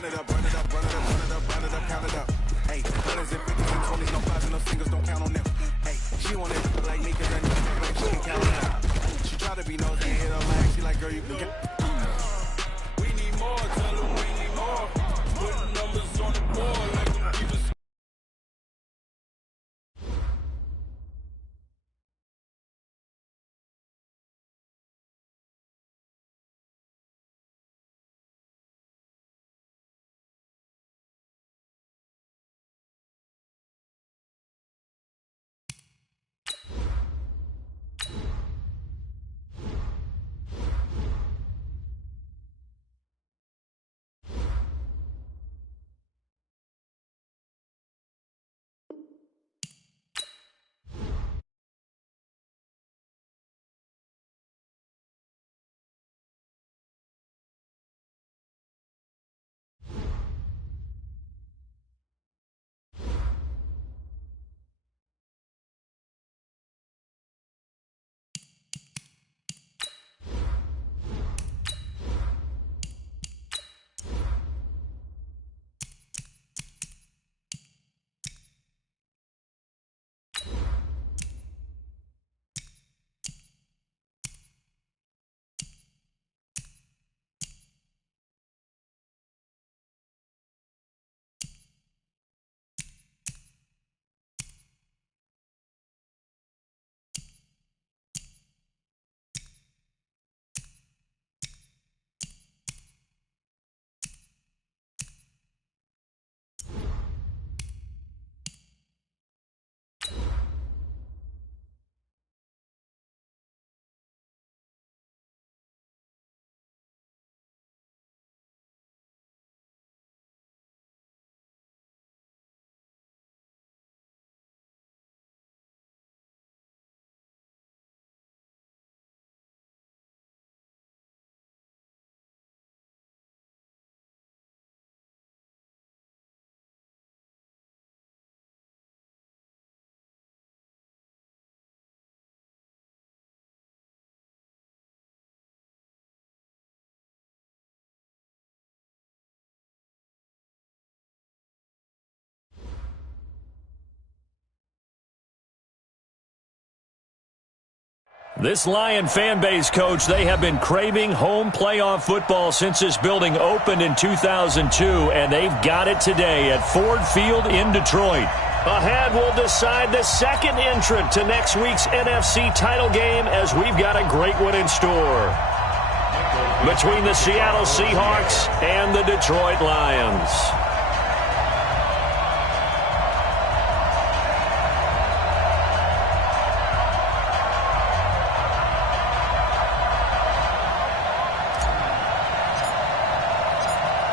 Run it up, run it up, run it up, run it up, run it up, count it up. Hey, 100s and 50s and 20s, no 5s and no singles, don't count on them. Hey, she want it like me, cause that nigga like she can count on them. She try to be nosy and hit her lag, she like, girl, you can get. We need more, tell them we need more. Putting numbers on the board like them people. This Lion fan base, Coach, they have been craving home playoff football since this building opened in 2002, and they've got it today at Ford Field in Detroit. Ahead, we'll decide the second entrant to next week's NFC title game as we've got a great one in store between the Seattle Seahawks and the Detroit Lions.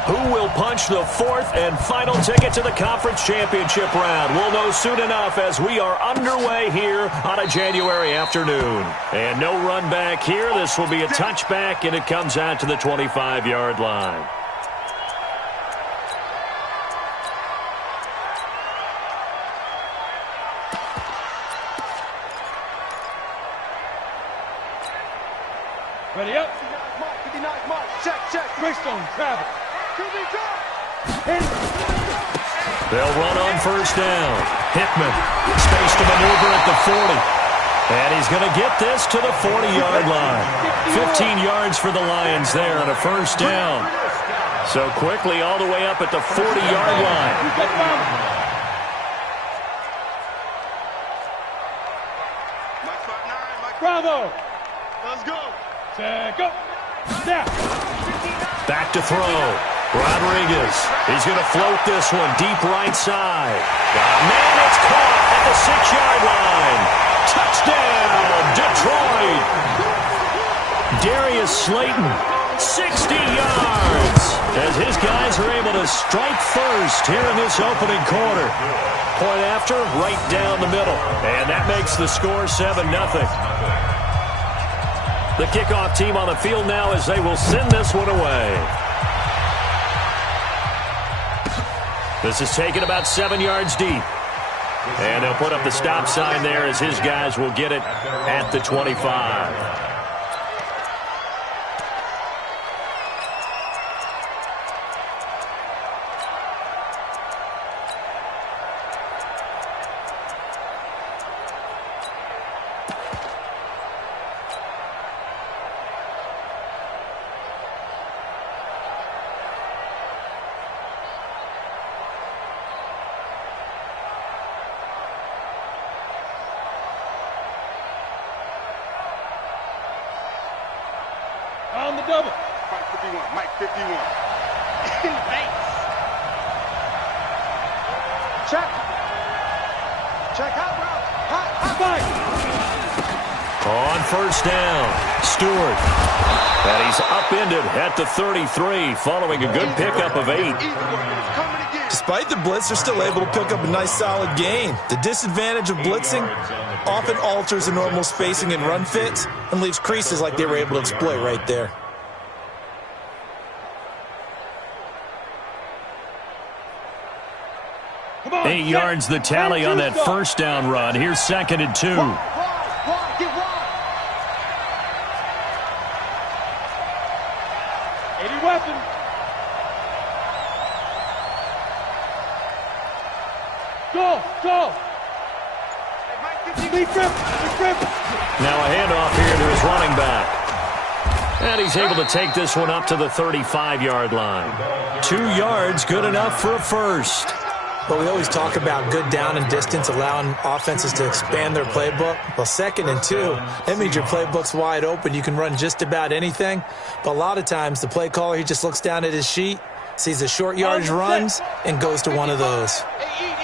Who will punch the fourth and final ticket to the conference championship round? We'll know soon enough as we are underway here on a January afternoon. And no run back here. This will be a touchback, and it comes out to the 25-yard line. Ready up. 59 mark. Check. Greystone, travel. They'll run on first down. Hickman, space to maneuver at the 40. And he's going to get this to the 40-yard line. 15 yards for the Lions there on a first down. So quickly all the way up at the 40-yard line. Bravo. Let's go. Set, go. Snap. Back to throw. Rodriguez. He's going to float this one deep right side. Man, it's caught at the 6-yard line. Touchdown, Detroit. Darius Slayton, 60 yards. As his guys are able to strike first here in this opening quarter. Point after, right down the middle. And that makes the score 7-0. The kickoff team on the field now as they will send this one away. This is taken about 7 yards deep. And he'll put up the stop sign there as his guys will get it at the 25. double. Mike 51, Mike 51. Check. Check out route. Hot. Spike. On first down, Stewart. And he's upended at the 33 following a good pickup of 8. Despite the blitz, they're still able to pick up a nice solid gain. The disadvantage of blitzing often alters the normal spacing and run fits and leaves creases like they were able to exploit right there. Come on, 8 yards the tally on that first down run. Here's 2nd and 2. Get wide. 80 weapons. Go. Be grip. Now a handoff here to his running back. And he's able to take this one up to the 35-yard line. 2 yards, good enough for a first. But we always talk about good down and distance, allowing offenses to expand their playbook. Well, 2nd and 2, that means your playbook's wide open. You can run just about anything. But a lot of times, the play caller, he just looks down at his sheet, sees the short yardage runs, and goes to one of those.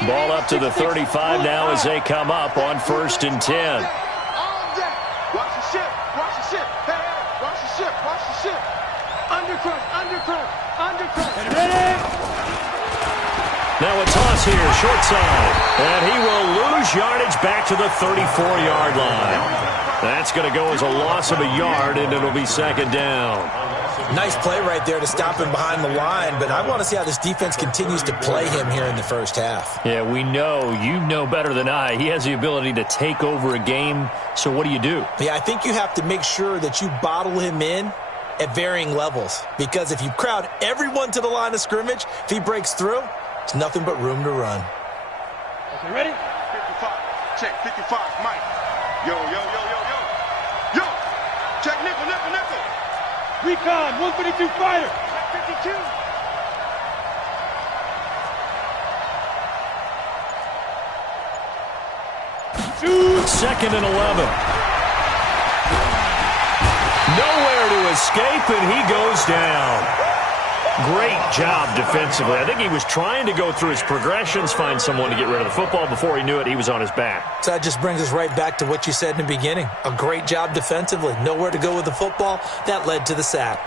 Ball up to the 35 now as they come up on 1st and 10. Watch the ship. Hey, watch the ship. Undercrush. Ready? Now a toss here, short side. And he will lose yardage back to the 34-yard line. That's going to go as a loss of a yard, and it'll be 2nd down. Nice play right there to stop him behind the line, but I want to see how this defense continues to play him here in the first half. Yeah, we know. You know better than I. He has the ability to take over a game, so what do you do? Yeah, I think you have to make sure that you bottle him in at varying levels, because if you crowd everyone to the line of scrimmage, if he breaks through, it's nothing but room to run. Okay, ready? 55. Check 55, Mike. Yo. Check nickel. Recon, 152 fighter. Check 52. Second and 11. Nowhere to escape, and he goes down. Great job defensively. I think he was trying to go through his progressions, find someone to get rid of the football. Before he knew it, he was on his back. So that just brings us right back to what you said in the beginning. A great job defensively. Nowhere to go with the football. That led to the sack.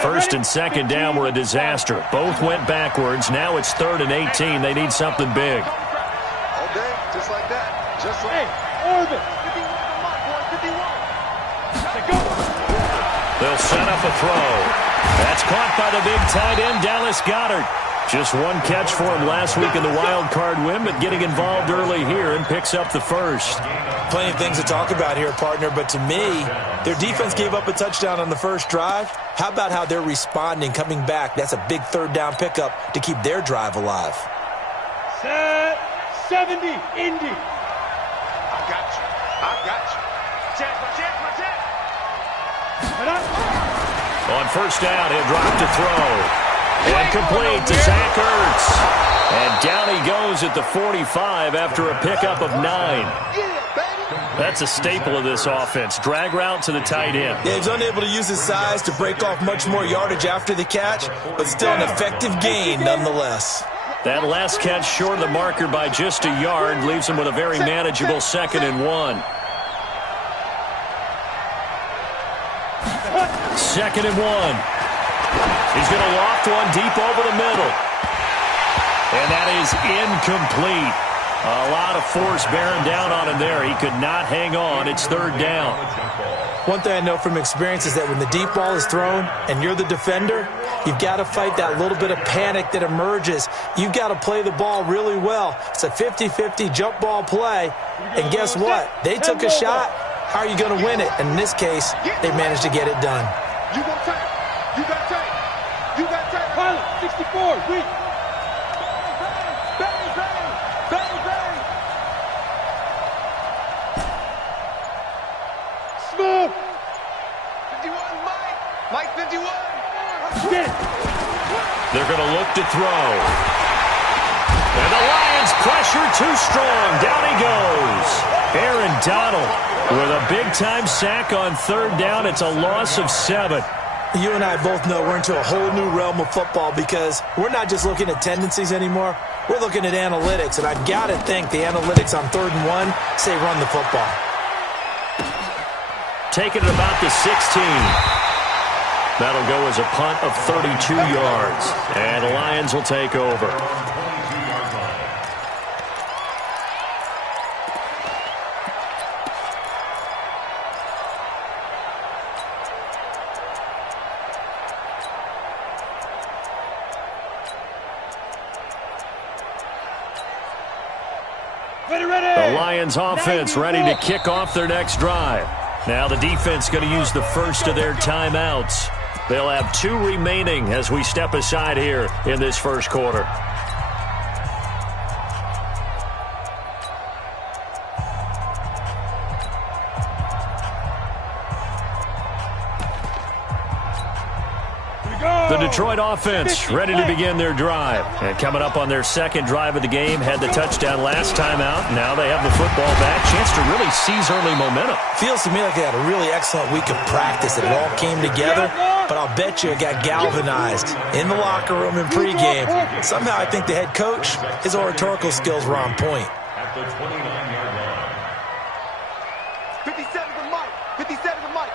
First and second down were a disaster. Both went backwards. Now it's 3rd and 18. They need something big. All day, just like that. Just like Orbit. 51. They'll set up a throw. That's caught by the big tight end, Dallas Goedert. Just one catch for him last week in the wild card win, but getting involved early here and picks up the first. Plenty of things to talk about here, partner, but to me, their defense gave up a touchdown on the first drive. How about how they're responding, coming back? That's a big 3rd down pickup to keep their drive alive. Set 70, Indy. I got you. Check. On first down, he'll drop to throw. And complete to Zach Ertz. And down he goes at the 45 after a pickup of 9. That's a staple of this offense. Drag route to the tight end. Yeah, he's unable to use his size to break off much more yardage after the catch, but still an effective gain nonetheless. That last catch short of the marker by just a yard leaves him with a very manageable 2nd and 1. 2nd and 1. He's going to loft one deep over the middle. And that is incomplete. A lot of force bearing down on him there. He could not hang on. It's 3rd down. One thing I know from experience is that when the deep ball is thrown and you're the defender, you've got to fight that little bit of panic that emerges. You've got to play the ball really well. It's a 50-50 jump ball play. And guess what? They took a shot. How are you going to win it? And in this case, they managed to get it done. You got tight. Pilot, 64, weak. Bang. Mike 51. They're going to look to throw. And the Lions pressure too strong. Down he goes. Aaron Donald with a big-time sack on third down. It's a loss of 7. You and I both know we're into a whole new realm of football because we're not just looking at tendencies anymore. We're looking at analytics, and I've got to think the analytics on 3rd and 1 say run the football. Taking it about the 16. That'll go as a punt of 32 yards. And the Lions will take over. The Lions offense ready to kick off their next drive. Now the defense going to use the first of their timeouts. They'll have 2 remaining as we step aside here in this first quarter. The Detroit offense ready to begin their drive. And coming up on their second drive of the game, had the touchdown last time out. Now they have the football back. Chance to really seize early momentum. Feels to me like they had a really excellent week of practice. It all came together, but I'll bet you it got galvanized in the locker room in pregame. Somehow I think the head coach, his oratorical skills were on point. At the 29-yard line. 57 to Mike. 57 to Mike.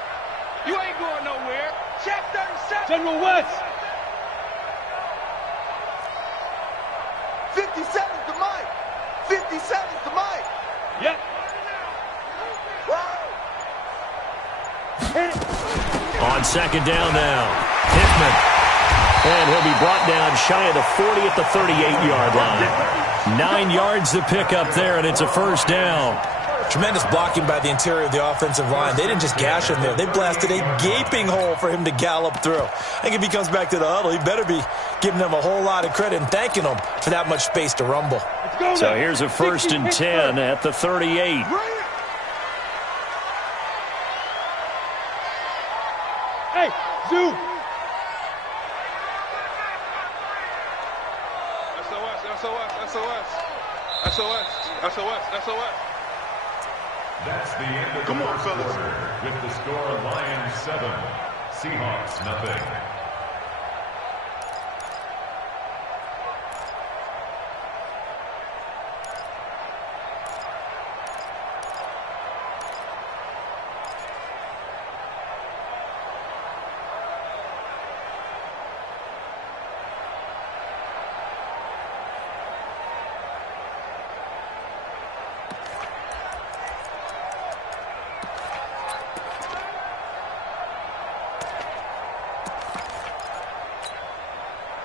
You ain't going nowhere. Check 37. General West. 57 to Mike. 57 to Mike. Yep. On second down now, Hickman. And he'll be brought down shy of the 40 at the 38-yard line. 9 yards to pick up there, and it's a first down. Tremendous blocking by the interior of the offensive line. They didn't just gash him there. They blasted a gaping hole for him to gallop through. I think if he comes back to the huddle, he better be giving them a whole lot of credit and thanking them for that much space to rumble. So here's a 1st and 10 at the 38. Hey, Zoo. SOS. That's the end of the first quarter with the score Lions 7, Seahawks nothing.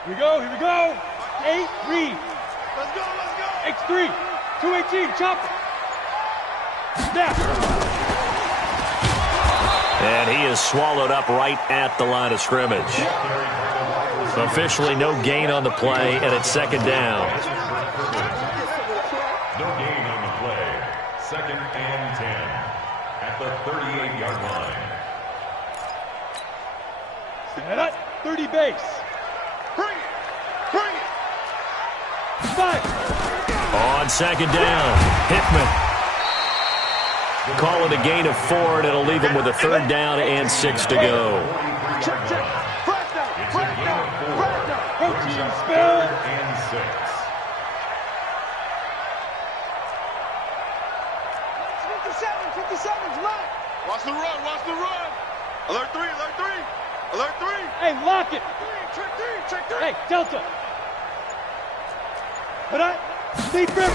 Here we go. 8, read. Let's go. X3, 218, chopper. Snap. And he is swallowed up right at the line of scrimmage. Officially no gain on the play, and it's second down. No gain on the play. 2nd and 10 at the 38-yard line. Set up, 30 base. Bring it. 5. On second down, Hickman. Call it a gain of 4, and it'll leave him with a 3rd down and 6 to go. Check. Fresh down. Protein spill. And 6. It's 57's mine. Watch the run. Alert 3. Hey, lock it. Check 3. Hey, Delta. Put up. Deep river.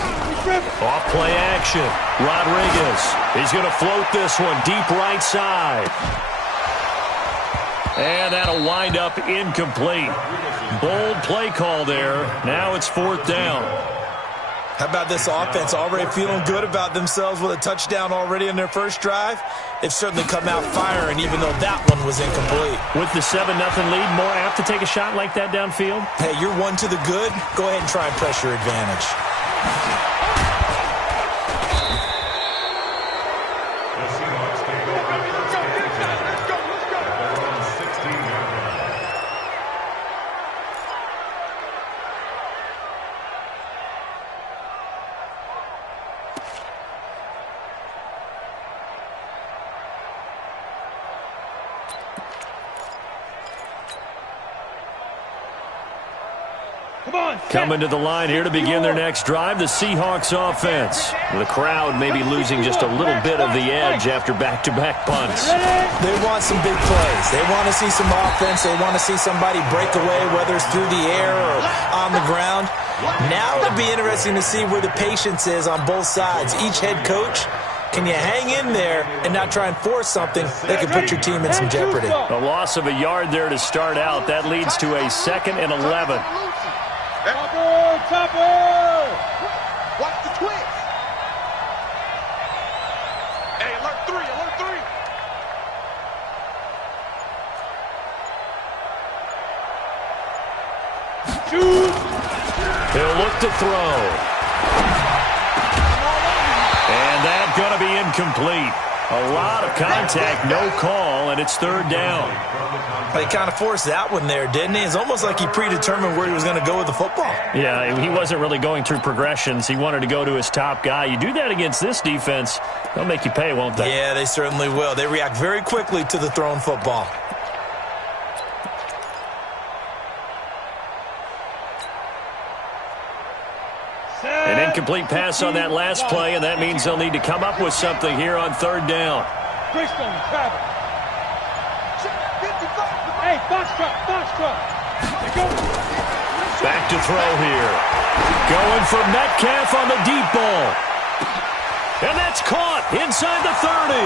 Off play action. Rodriguez. He's going to float this one deep right side. And that'll wind up incomplete. Bold play call there. Now it's 4th down. How about this offense already feeling good about themselves with a touchdown already in their first drive? They've certainly come out firing, even though that one was incomplete. With the 7-0 lead, more apt to take a shot like that downfield? Hey, you're 1 to the good. Go ahead and try and press your advantage. The Seahawks take over. Let's go. Coming to the line here to begin their next drive, the Seahawks offense. The crowd may be losing just a little bit of the edge after back-to-back punts. They want some big plays. They want to see some offense. They want to see somebody break away, whether it's through the air or on the ground. Now it'll be interesting to see where the patience is on both sides. Each head coach, can you hang in there and not try and force something that could put your team in some jeopardy? A loss of a yard there to start out. That leads to a 2nd and 11. Chopper! Watch the twist. Hey, alert 3, alert 3. Shoot! He'll look to throw. And that's going to be incomplete. A lot of contact, no call, and it's 3rd down. He kind of forced that one there, didn't he? It's almost like he predetermined where he was going to go with the football. Yeah, he wasn't really going through progressions. He wanted to go to his top guy. You do that against this defense, they'll make you pay, won't they? Yeah, they certainly will. They react very quickly to the thrown football. An incomplete pass on that last play, and that means they'll need to come up with something here on 3rd down. Hey, box truck, box truck. Back to throw here. Going for Metcalf on the deep ball. And that's caught inside the 30.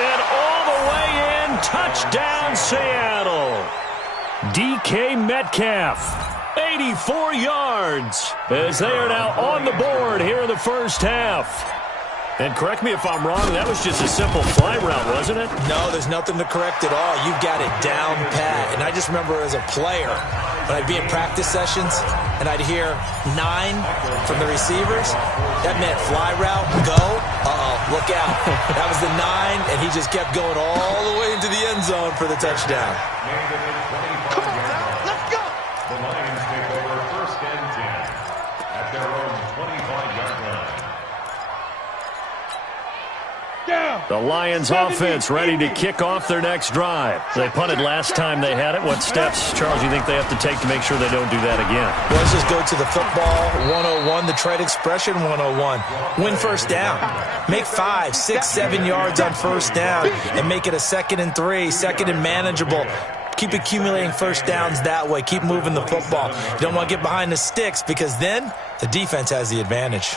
And all the way in, touchdown Seattle. DK Metcalf, 84 yards, as they are now on the board here in the first half. And correct me if I'm wrong, that was just a simple fly route, wasn't it? No, there's nothing to correct at all. You got it down pat. And I just remember as a player, when I'd be in practice sessions and I'd hear 9 from the receivers, that meant fly route, go, look out. That was the 9, and he just kept going all the way into the end zone for the touchdown. Come on, now, let's go. The Lions take over 1st and 10 at their own 25-yard line. The Lions offense ready to kick off their next drive. They punted last time they had it. What steps, Charles, you think they have to take to make sure they don't do that again? Well, let's just go to the football 101, the trade expression 101. Win 1st down. Make 5, 6, 7 yards on 1st down and make it a 2nd and 3, 2nd and manageable. Keep accumulating 1st downs that way. Keep moving the football. You don't want to get behind the sticks because then the defense has the advantage.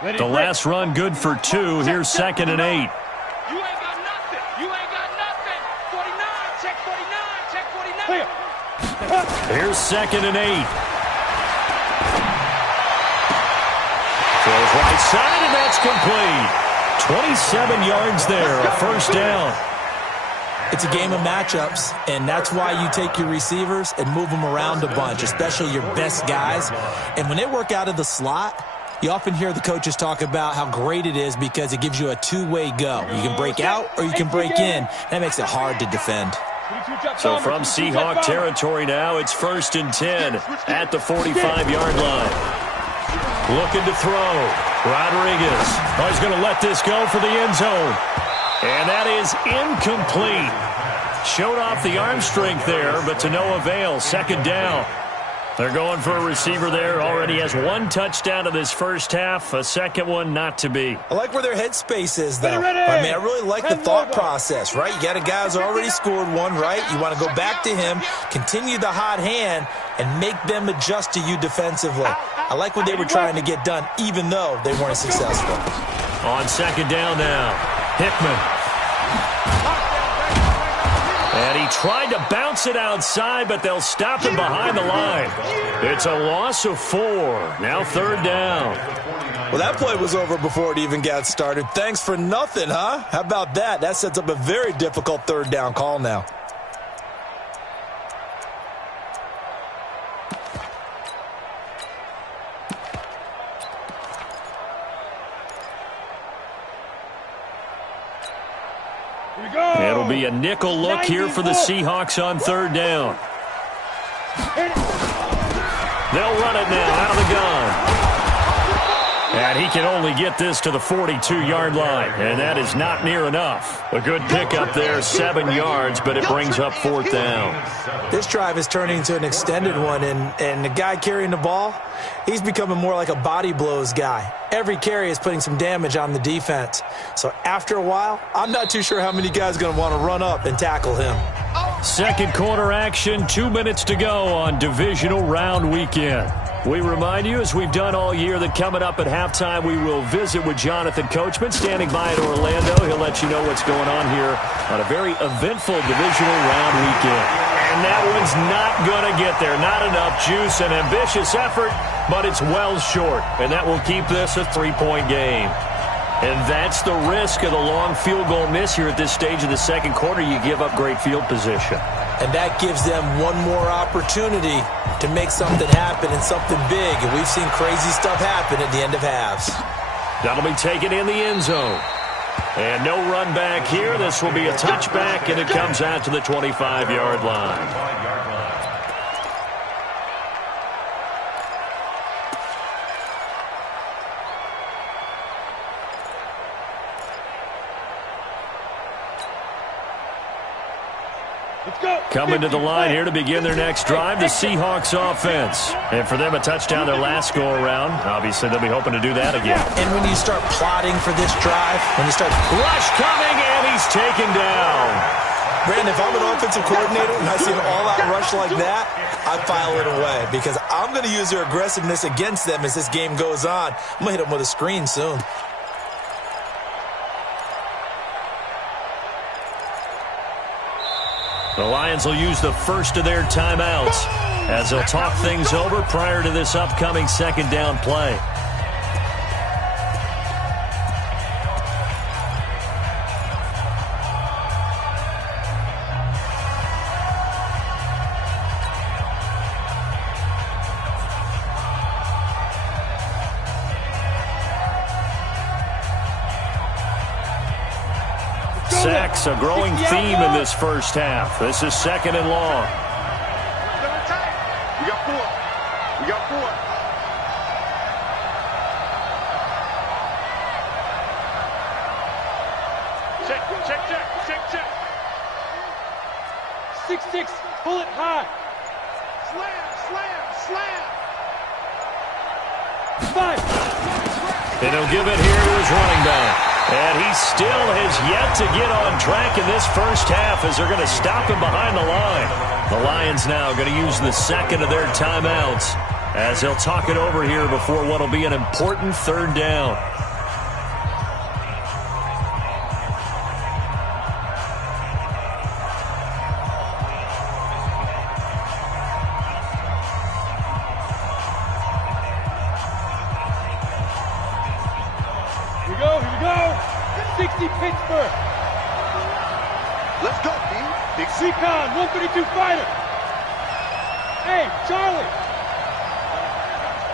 The last run good for 2. Here's 2nd and 8. You ain't got nothing. You ain't got nothing. 49, check 49, check 49. Here's 2nd and 8. Throws right side, and that's complete. 27 yards there, a 1st down. It's a game of matchups, and that's why you take your receivers and move them around a bunch, especially your best guys. And when they work out of the slot, you often hear the coaches talk about how great it is because it gives you a two-way go. You can break out or you can break in. That makes it hard to defend. So from Seahawk territory now, it's 1st and 10 at the 45-yard line. Looking to throw. Rodriguez. Oh, he's going to let this go for the end zone. And that is incomplete. Showed off the arm strength there, but to no avail. 2nd down. They're going for a receiver there. Already has 1 touchdown in this first half. A second one not to be. I like where their headspace is, though. I mean, I really like the thought process, right? You got a guy who's already scored 1, right? You want to go back to him, continue the hot hand, and make them adjust to you defensively. I like what they were trying to get done, even though they weren't successful. On 2nd down now, Hickman. And he tried to bounce it outside, but they'll stop him behind the line. It's a loss of 4. Now 3rd down. Well, that play was over before it even got started. Thanks for nothing, huh? How about that? That sets up a very difficult 3rd down call now. It'll be a nickel look here for the Seahawks on 3rd down. They'll run it now out of the gun. And he can only get this to the 42-yard line, and that is not near enough. A good pickup there, 7 yards, but it brings up 4th down. This drive is turning into an extended one, and the guy carrying the ball, he's becoming more like a body blows guy. Every carry is putting some damage on the defense. So after a while, I'm not too sure how many guys are going to want to run up and tackle him. Second quarter action, 2 minutes to go on Divisional Round Weekend. We remind you, as we've done all year, that coming up at halftime, we will visit with Jonathan Coachman, standing by in Orlando. He'll let you know what's going on here on a very eventful Divisional Round Weekend. And that one's not going to get there. Not enough juice, an ambitious effort, but it's well short. And that will keep this a 3-point game. And that's the risk of the long field goal miss here at this stage of the second quarter. You give up great field position. And that gives them one more opportunity to make something happen and something big. And we've seen crazy stuff happen at the end of halves. That'll be taken in the end zone. And no run back here. This will be a touchback, and it comes out to the 25-yard line. Coming to the line here to begin their next drive, the Seahawks offense. And for them, a touchdown their last go-around. Obviously, they'll be hoping to do that again. And when you start plotting for this drive, when you start... Rush coming, and he's taken down. Brandon, if I'm an offensive coordinator and I see an all-out rush like that, I file it away because I'm going to use their aggressiveness against them as this game goes on. I'm going to hit them with a screen soon. The Lions will use the first of their timeouts as they'll talk things over prior to this upcoming second down play. Sacks, a growing theme in this first half. This is second and long. We got 4. We got 4. Check, check, check, check, check. 6-6, pull it high. Slam, slam, slam. 5. And he'll give it here to his running back. And he still has yet to get on track in this first half as they're going to stop him behind the line. The Lions now going to use the second of their timeouts as they'll talk it over here before what will be an important third down. Here we go. 60 Pittsburgh. Let's go, B. Big Recon, 132 fighter. Hey, Charlie.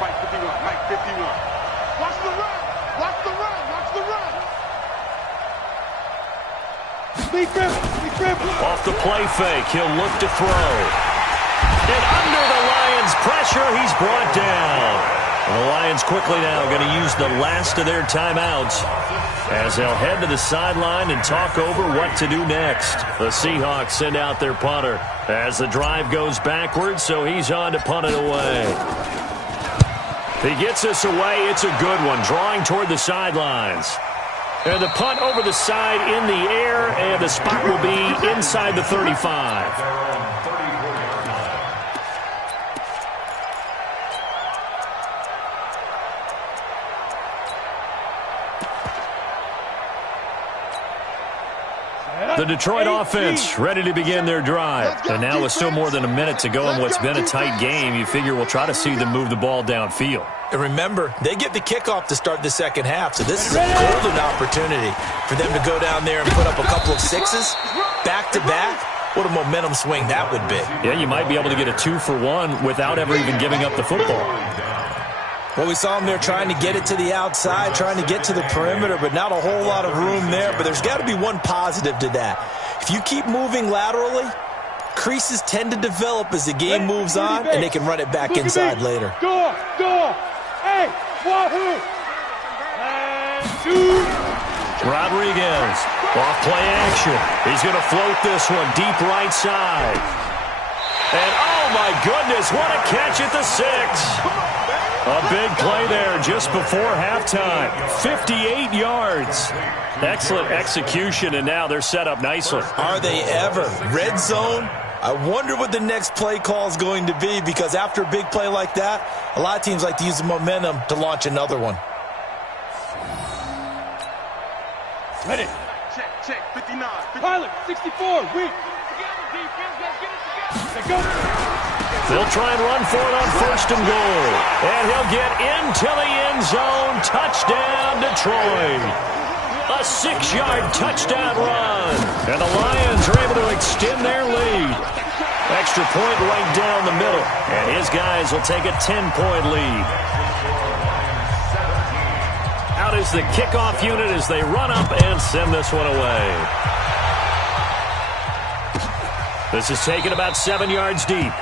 Mike 51, Mike 51. Watch the run. Watch the run. Watch the run. Lee Griffin. Off the play fake, he'll look to throw. And under the Lions' pressure, he's brought down. And the Lions quickly now going to use the last of their timeouts as they'll head to the sideline and talk over what to do next. The Seahawks send out their punter as the drive goes backwards, so he's on to punt it away. If he gets this away, it's a good one, drawing toward the sidelines. And the punt over the side in the air, and the spot will be inside the 35. The Detroit offense ready to begin their drive. And now with still more than a minute to go in what's been a tight game, you figure we'll try to see them move the ball downfield. And remember, they get the kickoff to start the second half, so this is a golden opportunity for them to go down there and put up a couple of sixes back-to-back. What a momentum swing that would be. Yeah, you might be able to get a 2-for-1 without ever even giving up the football. Well, we saw them there trying to get it to the outside, trying to get to the perimeter, but not a whole lot of room there. But there's got to be one positive to that. If you keep moving laterally, creases tend to develop as the game moves on, and they can run it back inside later. Go! Hey, wahoo! Rodriguez, off play action. He's going to float this one deep right side. And oh my goodness, what a catch at the 6. A big play there just before halftime. 58 yards. Excellent execution, and now they're set up nicely. Are they ever? Red zone? I wonder what the next play call is going to be, because after a big play like that, a lot of teams like to use the momentum to launch another one. Ready. Check, 59. Pilot, 64, weak. They'll try and run for it on 1st and goal. And he'll get into the end zone. Touchdown, Detroit. A 6-yard touchdown run. And the Lions are able to extend their lead. Extra point right down the middle. And his guys will take a 10-point lead. Out is the kickoff unit as they run up and send this one away. This is taken about 7 yards deep.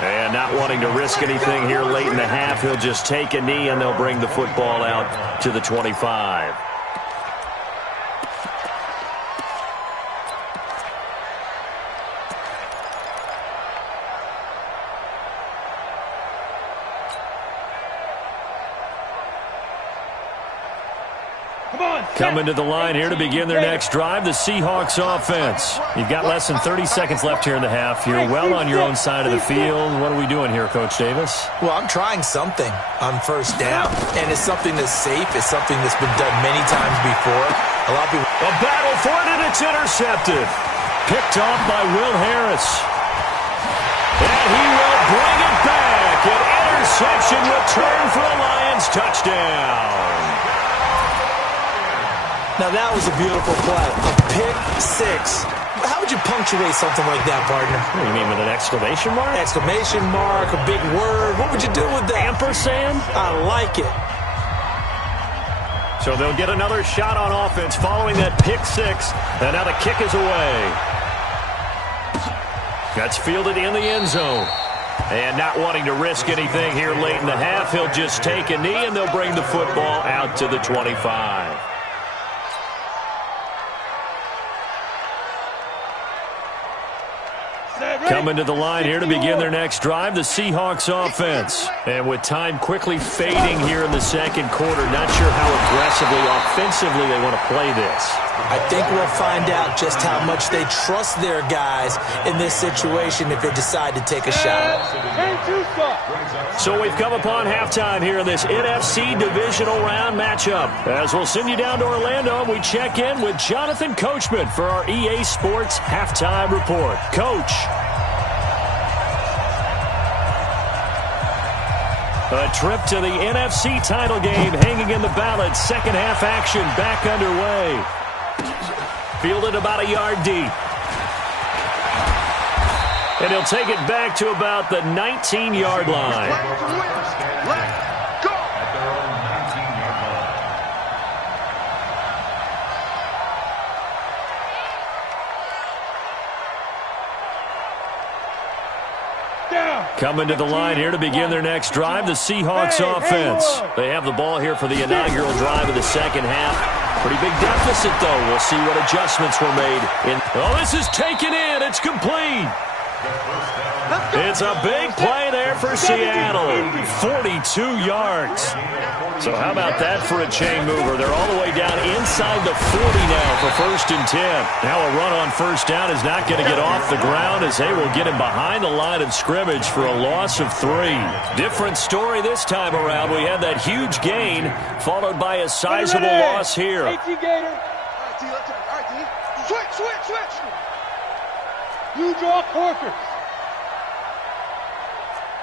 And not wanting to risk anything here late in the half, he'll just take a knee and they'll bring the football out to the 25. Coming to the line here to begin their next drive, the Seahawks offense. You've got less than 30 seconds left here in the half. You're well on your own side of the field. What are we doing here, Coach Davis? Well, I'm trying something on 1st down, and it's something that's safe. It's something that's been done many times before. A lot of people... A battle for it, and it's intercepted. Picked off by Will Harris. And he will bring it back. An interception return for a Lions touchdown. Now, that was a beautiful play. A pick 6. How would you punctuate something like that, partner? What do you mean, with an exclamation mark? Exclamation mark, a big word. What would you do with that? Ampersand? I like it. So they'll get another shot on offense following that pick 6. And now the kick is away. That's fielded in the end zone. And not wanting to risk anything here late in the half, he'll just take a knee and they'll bring the football out to the 25. Coming to the line here to begin their next drive, the Seahawks offense. And with time quickly fading here in the second quarter, not sure how aggressively, offensively they want to play this. I think we'll find out just how much they trust their guys in this situation if they decide to take a shot. So we've come upon halftime here in this NFC Divisional round matchup. As we'll send you down to Orlando, and we check in with Jonathan Coachman for our EA Sports Halftime Report. Coach. A trip to the NFC title game hanging in the balance. Second half action back underway. Fielded about a yard deep. And he'll take it back to about the 19-yard line. At their own 19-yard line. Coming to the line here to begin their next drive, the Seahawks offense. They have the ball here for the inaugural drive of the second half. Pretty big deficit, though. We'll see what adjustments were made. Oh, this is taken in. It's complete. It's a big play there for Seattle. 42 yards. So how about that for a chain mover? They're all the way down inside the 40 now for 1st and 10. Now a run on 1st down is not going to get off the ground as they will get him behind the line of scrimmage for a loss of 3. Different story this time around. We had that huge gain followed by a sizable loss here. Switch. You draw quarters.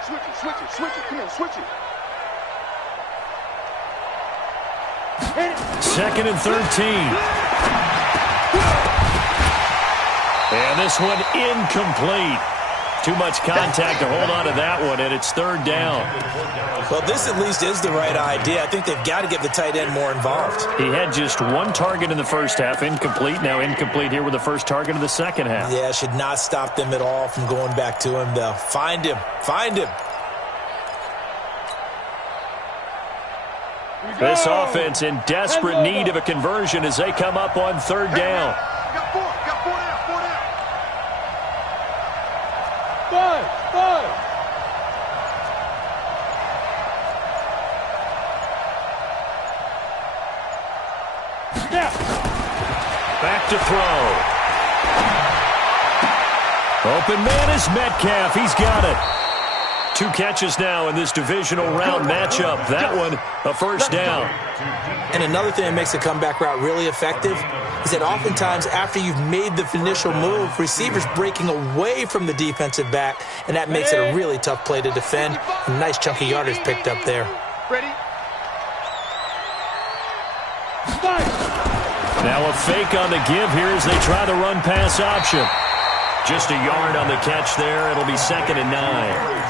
Switch it. Come on, switch it. 2nd and 13. And this one incomplete. Too much contact to hold on to that one, and it's 3rd down. Well, this at least is the right idea. I think they've got to get the tight end more involved. He had just one target in the first half, incomplete. Now incomplete here with the first target of the second half. Yeah, should not stop them at all from going back to him, though. Find him. This offense in desperate need of a conversion as they come up on third down. Got four down, four down. Five. Back to throw. Open man is Metcalf. He's got it. 2 catches now in this divisional round matchup. That one, a first down. And another thing that makes a comeback route really effective is that oftentimes after you've made the initial move, receivers breaking away from the defensive back, and that makes it a really tough play to defend. A nice chunky yardage picked up there. Ready? Now a fake on the give here as they try the run-pass option. Just a yard on the catch there. It'll be 2nd and 9.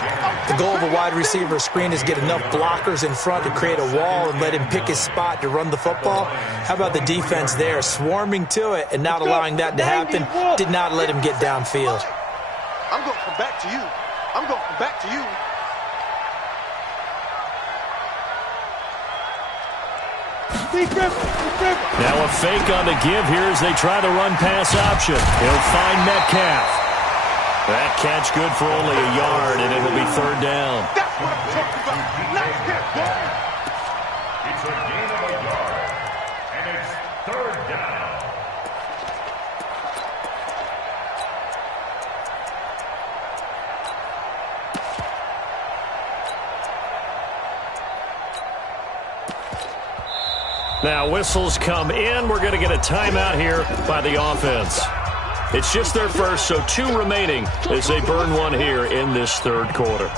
The goal of a wide receiver screen is get enough blockers in front to create a wall and let him pick his spot to run the football. How about the defense there, swarming to it and not allowing that to happen? Did not let him get downfield. I'm going to come back to you. Now a fake on the give here as they try the run-pass option. He'll find Metcalf. That catch good for only a yard, and it'll be 3rd down. That's what I'm talking about. Nice catch, boy. It's a gain of a yard, and it's 3rd down. Now whistles come in. We're going to get a timeout here by the offense. It's just their first, so 2 remaining as they burn one here in this 3rd quarter.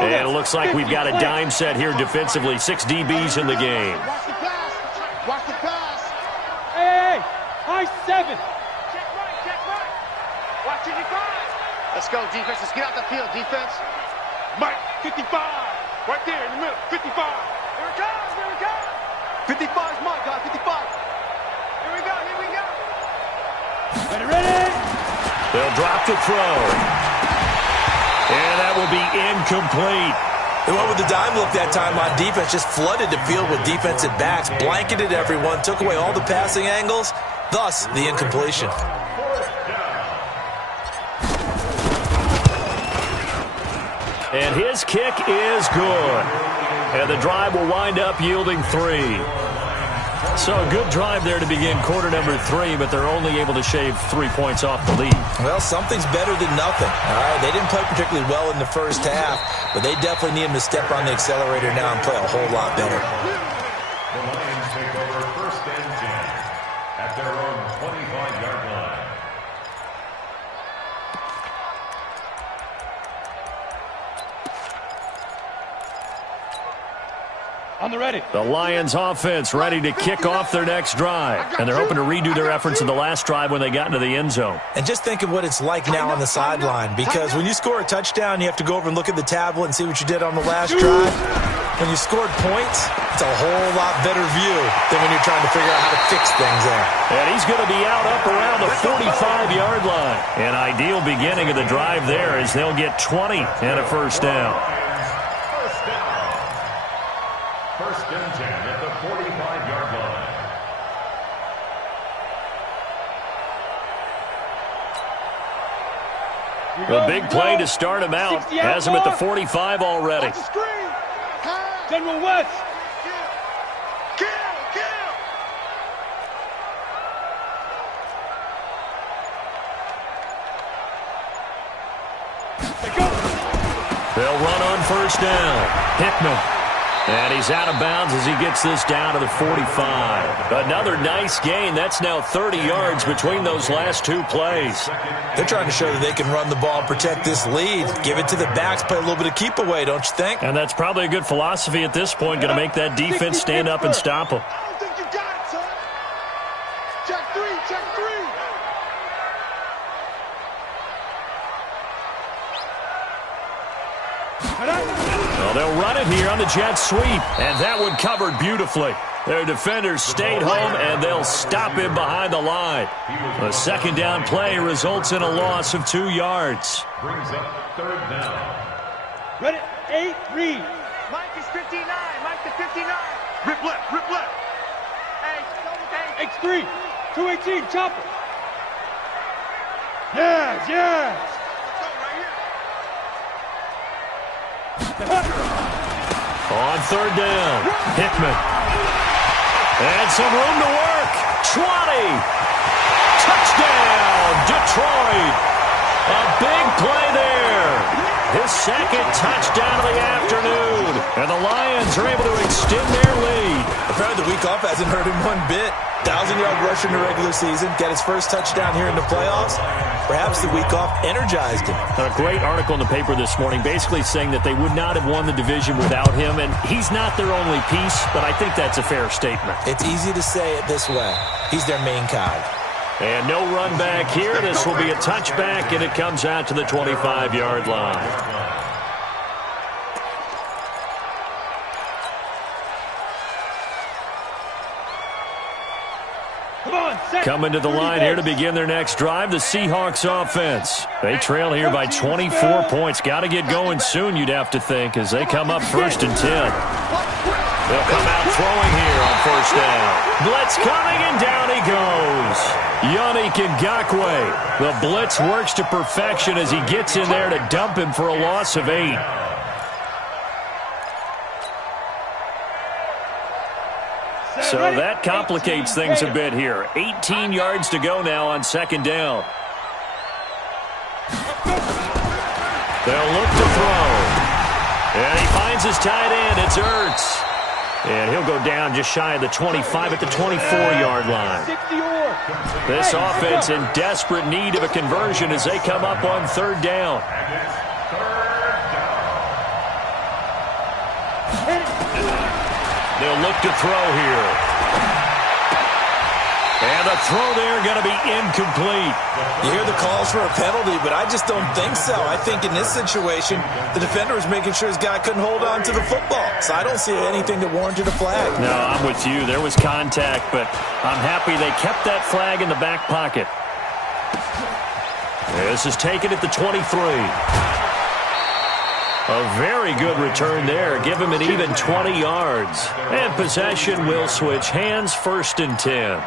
And it looks like we've got a dime set here defensively. 6 DBs in the game. Watch the pass. Hey, high 7. Watch it, let's go, defense. Let's get out the field, defense. Mike, 55. Right there in the middle, 55. Here it comes. 55 is Mike, guys, 55. Here we go. Ready? They'll drop to throw. And that will be incomplete. They went with the dime look that time on defense, just flooded the field with defensive backs, blanketed everyone, took away all the passing angles, thus the incompletion. And his kick is good. And the drive will wind up yielding 3. So a good drive there to begin quarter number 3, but they're only able to shave 3 points off the lead. Well, something's better than nothing. All right, they didn't play particularly well in the first half, but they definitely need him to step on the accelerator now and play a whole lot better. The Lions take over 1st and 10 at their own 25-yard line. On the ready. The Lions offense ready to kick off their next drive. And they're hoping to redo their efforts in the last drive when they got into the end zone. And just think of what it's like now on the sideline, because when you score a touchdown, you have to go over and look at the tablet and see what you did on the last drive. When you scored points, it's a whole lot better view than when you're trying to figure out how to fix things there. And he's going to be out up around the 45-yard line. An ideal beginning of the drive there as they'll get 20 and a first down. First and 10 at the 45-yard line. A big play to start him out. Has him at the 45 already. Watch the screen. General West. Kill. They'll run on first down. Hickman. And he's out of bounds as he gets this down to the 45. Another nice gain. That's now 30 yards between those last 2 plays. They're trying to show that they can run the ball and protect this lead. Give it to the backs, play a little bit of keep away, don't you think? And that's probably a good philosophy at this point. Going to make that defense stand up and stop them. I don't think you got it, son. Check 3. Well, they'll run it here on the jet sweep. And that one covered beautifully. Their defenders stayed home, and they'll stop him behind the line. A second down play results in a loss of 2 yards. Brings up third down. Ready? 8, read. Mike is 59. Mike to 59. Rip left, rip left. X3. 218, chopper. Yes, yes. On third down, Hickman. And some room to work. 20. Touchdown, Detroit. A big play there. His second touchdown of the afternoon. And the Lions are able to extend their lead. Apparently the week off hasn't hurt him one bit. 1,000-yard rush in the regular season. Got his first touchdown here in the playoffs. Perhaps the week off energized him. A great article in the paper this morning basically saying that they would not have won the division without him. And he's not their only piece, but I think that's a fair statement. It's easy to say it this way. He's their main cog. And no run back here. This will be a touchback, and it comes out to the 25-yard line. Coming to the line here to begin their next drive, the Seahawks offense. They trail here by 24 points. Got to get going soon, you'd have to think, as they come up 1st and 10. They'll come out throwing here on 1st down. Blitz coming, and down he goes. Yannick Ngakoue. The blitz works to perfection as he gets in there to dump him for a loss of 8. So that complicates things a bit here. 18 yards to go now on 2nd down. They'll look to throw. And he finds his tight end. It's Ertz. And he'll go down just shy of the 25 at the 24-yard line. This offense in desperate need of a conversion as they come up on 3rd down. They'll look to throw here. And the throw there going to be incomplete. You hear the calls for a penalty, but I just don't think so. I think in this situation, the defender was making sure his guy couldn't hold on to the football. So I don't see anything that warranted a flag. No, I'm with you. There was contact, but I'm happy they kept that flag in the back pocket. This is taken at the 23. A very good return there. Give him an even 20 yards. And possession will switch hands, 1st and 10.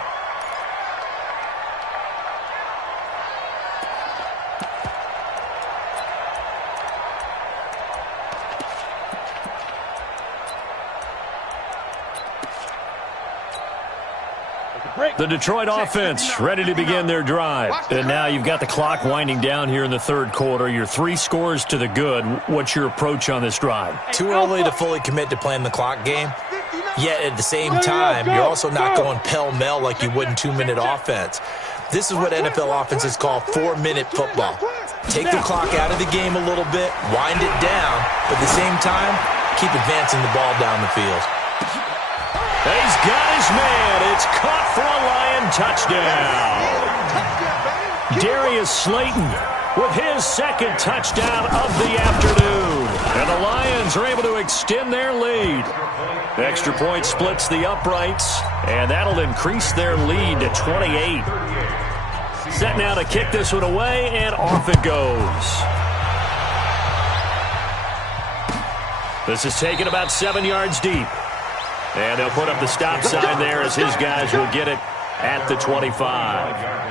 The Detroit offense ready to begin their drive. And now you've got the clock winding down here in the 3rd quarter. You're 3 scores to the good. What's your approach on this drive? Too early to fully commit to playing the clock game. Yet at the same time, you're also not going pell-mell like you would in 2-minute offense. This is what NFL offenses call 4-minute football. Take the clock out of the game a little bit, wind it down, but at the same time, keep advancing the ball down the field. He's got his man. It's caught for a Lion touchdown. Darius Slayton with his 2nd touchdown of the afternoon. And the Lions are able to extend their lead. Extra point splits the uprights, and that'll increase their lead to 28. Set now to kick this one away, and off it goes. This is taken about 7 yards deep. And they'll put up the stop sign there as his guys will get it at the 25.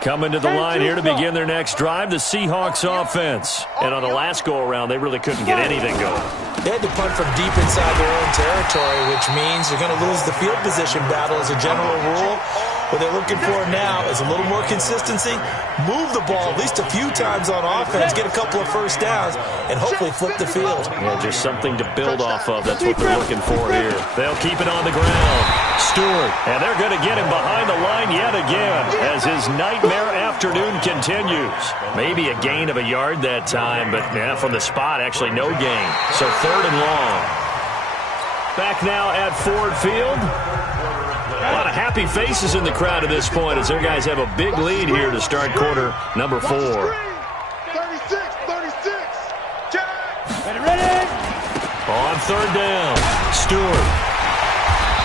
Coming to the line here to begin their next drive, the Seahawks offense. And on the last go-around, they really couldn't get anything going. They had to punt from deep inside their own territory, which means they're going to lose the field position battle as a general rule. What they're looking for now is a little more consistency, move the ball at least a few times on offense, get a couple of 1st downs, and hopefully flip the field. Yeah, just something to build off of. That's what they're looking for here. They'll keep it on the ground. Stewart, and they're going to get him behind the line yet again as his nightmare afternoon continues. Maybe a gain of a yard that time, but yeah, from the spot, actually no gain. So 3rd and long. Back now at Ford Field. A lot of happy faces in the crowd at this point as their guys have a big lead here to start quarter number 4. 36, 36. Check. Ready. On third down, Stewart.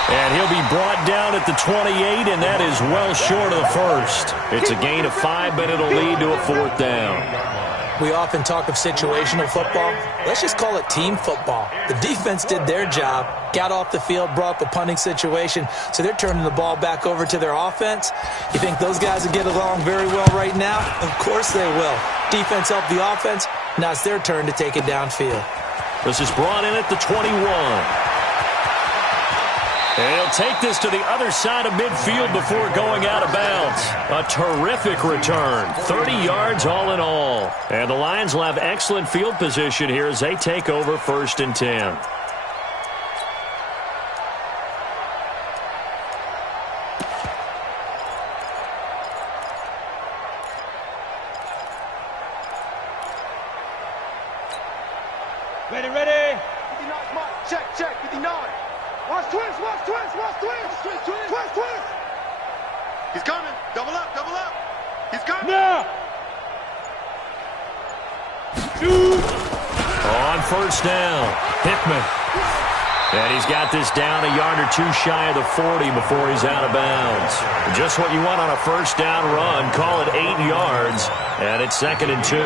And he'll be brought down at the 28, and that is well short of the first. It's a gain of 5, but it'll lead to a 4th down. We often talk of situational football. Let's just call it team football. The defense did their job, got off the field, brought the punting situation, so they're turning the ball back over to their offense. You think those guys will get along very well right now? Of course they will. Defense helped the offense. Now it's their turn to take it downfield. This is brought in at the 21. And he'll take this to the other side of midfield before going out of bounds. A terrific return. 30 yards all in all. And the Lions will have excellent field position here as they take over 1st and 10. Ready. 59 mark. Check. 59. Watch twist. He's coming. Double up. He's coming. Now. On 1st down, Hickman. And he's got this down a yard or 2 shy of the 40 before he's out of bounds. Just what you want on a 1st down run. Call it 8 yards, and it's 2nd and 2.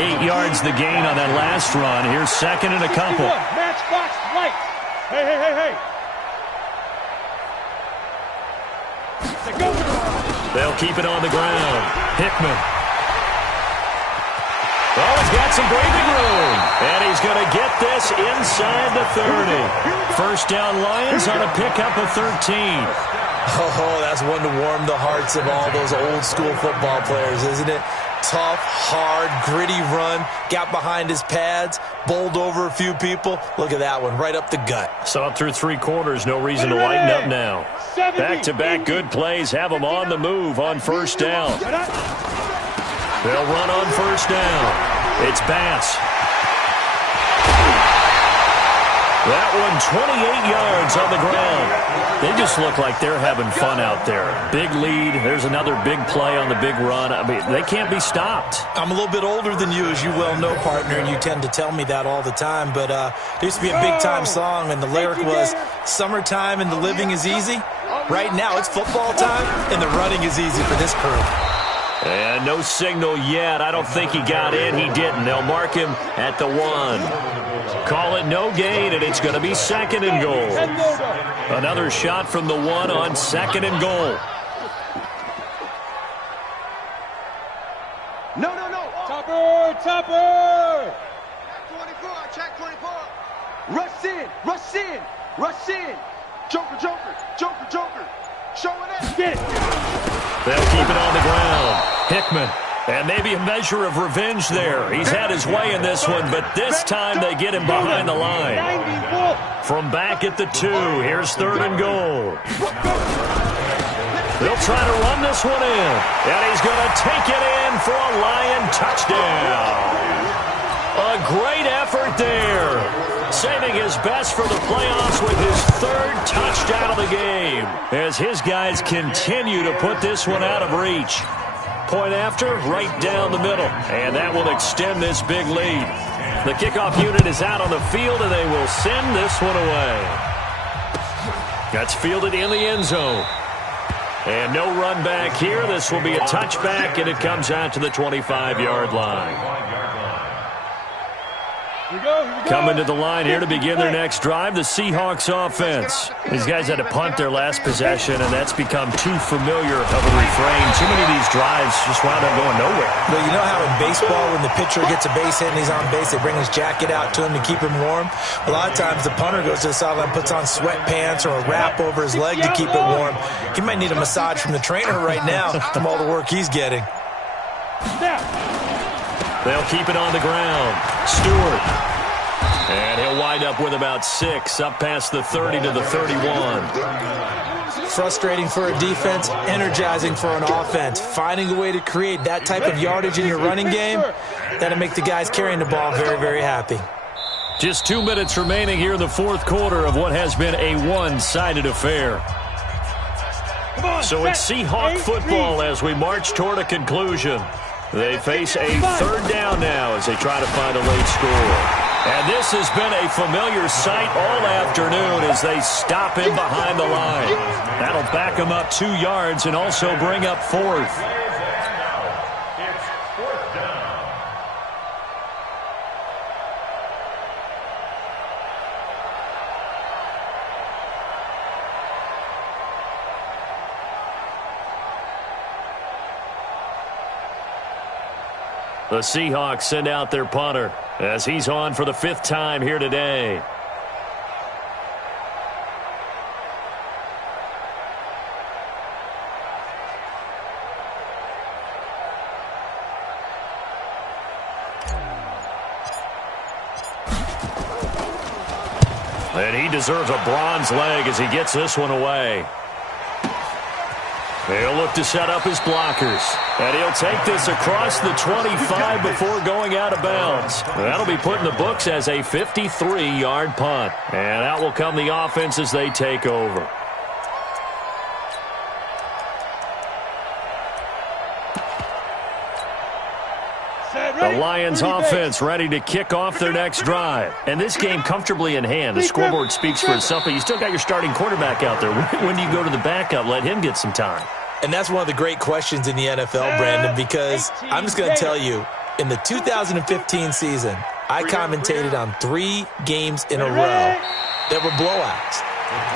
8 yards the gain on that last run. Here's 2nd and a couple. Matchbox right. Hey. They'll keep it on the ground. Hickman. Oh, he's got some breathing room. And he's going to get this inside the 30. 1st down Lions on a pickup of 13. Oh, that's one to warm the hearts of all those old-school football players, isn't it? Tough, hard, gritty run. Got behind his pads, bowled over a few people. Look at that one, right up the gut. Saw it through 3 quarters. No reason to lighten up now. Back-to-back good plays have them on the move on 1st down. They'll run on 1st down. It's Bass. That one 28 yards on the ground. They just look like they're having fun out there. Big lead. There's another big play on the big run. I mean, they can't be stopped. I'm a little bit older than you, as you well know, partner, and you tend to tell me that all the time. But there used to be a big-time song, and the lyric was, "Summertime and the living is easy." Right now, it's football time, and the running is easy for this crew. And no signal yet. I don't think he got in. He didn't. They'll mark him at the 1. Call it no gain, and it's going to be 2nd and goal. Another shot from the 1 on 2nd and goal. No. Topper. Check 24. Rush in. Joker. Showing it. Get it. They'll keep it on the ground. Hickman. And maybe a measure of revenge there. He's had his way in this one, but this time they get him behind the line. From back at the 2, here's 3rd and goal. They'll try to run this one in. And he's going to take it in for a Lion touchdown. A great effort there. Saving his best for the playoffs with his 3rd touchdown of the game. As his guys continue to put this one out of reach. Point after, right down the middle. And that will extend this big lead. The kickoff unit is out on the field, and they will send this one away. That's fielded in the end zone. And no run back here. This will be a touchback, and it comes out to the 25-yard line. Coming to the line here to begin their next drive, the Seahawks offense. These guys had to punt their last possession, and that's become too familiar of a refrain. Too many of these drives just wound up going nowhere. Well, you know how in baseball, when the pitcher gets a base hit and he's on base, they bring his jacket out to him to keep him warm? A lot of times the punter goes to the sideline, puts on sweatpants or a wrap over his leg to keep it warm. He might need a massage from the trainer right now from all the work he's getting. They'll keep it on the ground. Stewart. And he'll wind up with about 6, up past the 30 to the 31. Frustrating for a defense, energizing for an offense. Finding a way to create that type of yardage in your running game, that'll make the guys carrying the ball very, very happy. Just 2 minutes remaining here in the 4th quarter of what has been a one-sided affair. So it's Seahawk football as we march toward a conclusion. They face a third down now as they try to find a late score. And this has been a familiar sight all afternoon as they stop in behind the line. That'll back them up 2 yards and also bring up fourth. It's fourth down. The Seahawks send out their punter as he's on for the 5th time here today. And he deserves a bronze leg as he gets this one away. He'll look to set up his blockers. And he'll take this across the 25 before going out of bounds. That'll be put in the books as a 53-yard punt. And out will come the offense as they take over. The Lions offense ready to kick off their next drive. And this game comfortably in hand. The scoreboard speaks for itself, but you still got your starting quarterback out there. When do you go to the backup? Let him get some time. And that's one of the great questions in the NFL, Brandon, because I'm just going to tell you, in the 2015 season, I commentated on 3 games in a row that were blowouts.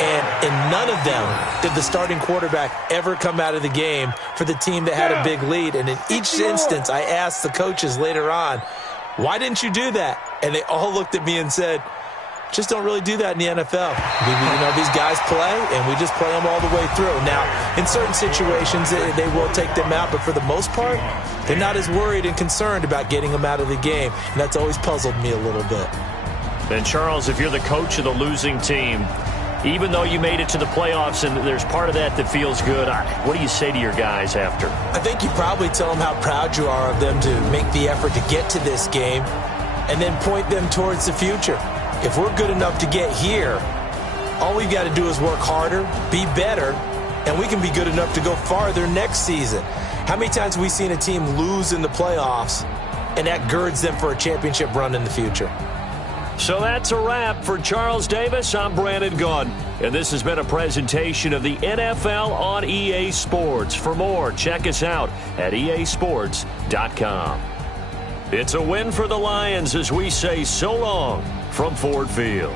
And in none of them did the starting quarterback ever come out of the game for the team that had a big lead. And in each instance, I asked the coaches later on, why didn't you do that? And they all looked at me and said, just don't really do that in the NFL. These guys play, and we just play them all the way through. Now, in certain situations, they will take them out, but for the most part, they're not as worried and concerned about getting them out of the game, and that's always puzzled me a little bit. And, Charles, if you're the coach of the losing team, even though you made it to the playoffs and there's part of that feels good, what do you say to your guys after? I think you probably tell them how proud you are of them to make the effort to get to this game and then point them towards the future. If we're good enough to get here, all we've got to do is work harder, be better, and we can be good enough to go farther next season. How many times have we seen a team lose in the playoffs, and that girds them for a championship run in the future? So that's a wrap. For Charles Davis, I'm Brandon Gunn. And this has been a presentation of the NFL on EA Sports. For more, check us out at easports.com. It's a win for the Lions as we say so long from Ford Field.